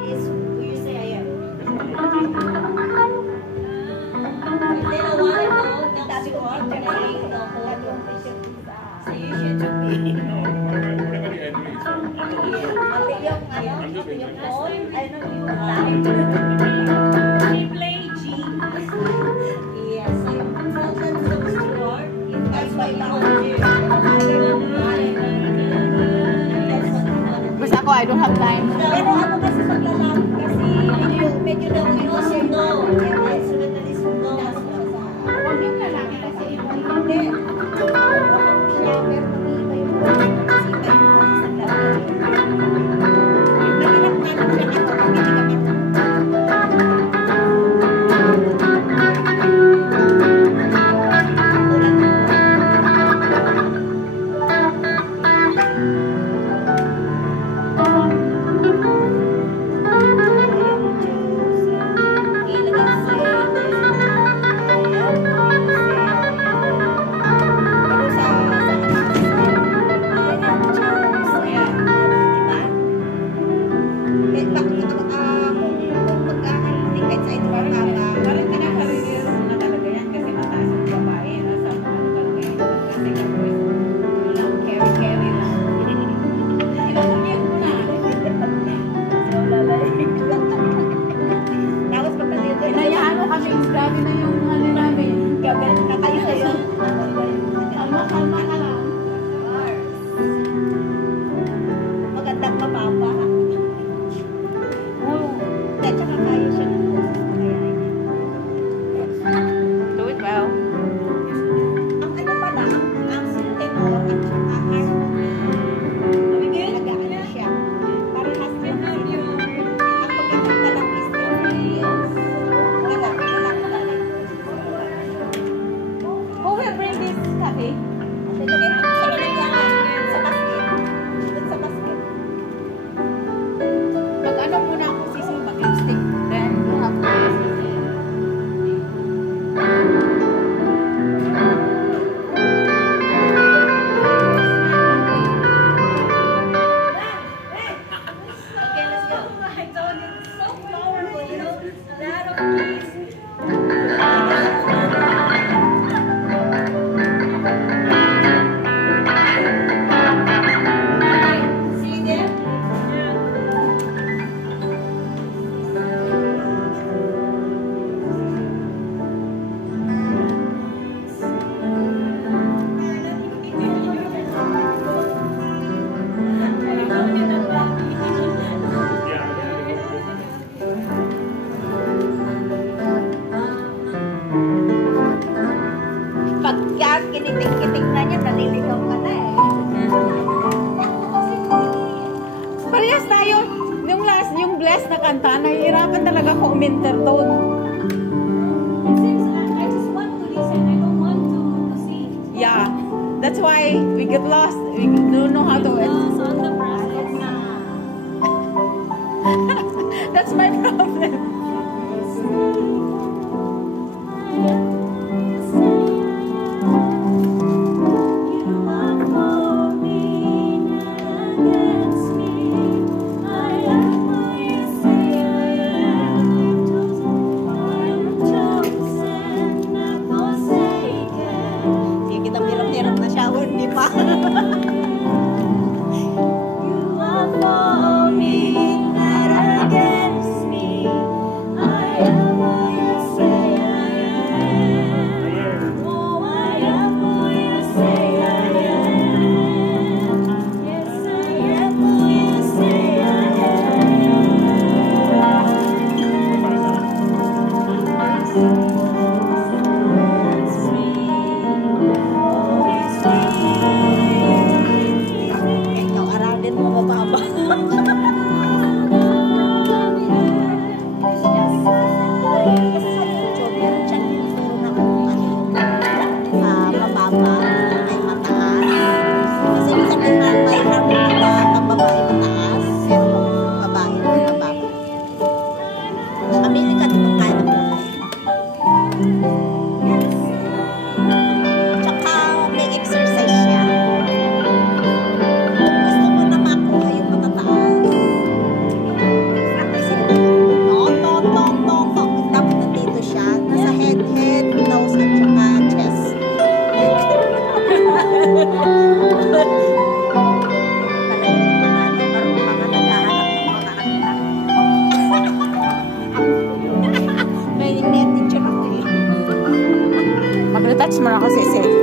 Is who you say I am. Then a while ago, that's what the whole so you should do me. Everybody agrees. I'm just waiting. I know you play G. Yes, that's why Basta ako, I don't have time. Pero ako kasi paglalaki kasi medyo sundo. Sunod na sundo. Hindi ka lang kasi Hindi. Siya, pero mag-iiba yung kasi iba yung boses ng lalaki. Naganap namin siya ako pag hindi ka kiniting-kiting na niya, naliligaw ka na eh. Parehas tayo. Yung blessed na kanta, nahihirapan talaga ako umintertone. I just want to listen, I don't want to sing. Yeah, that's why we get lost. We don't know how to. Lost on the process na. That's my problem. You are for me, not against me. I am man ako sisi.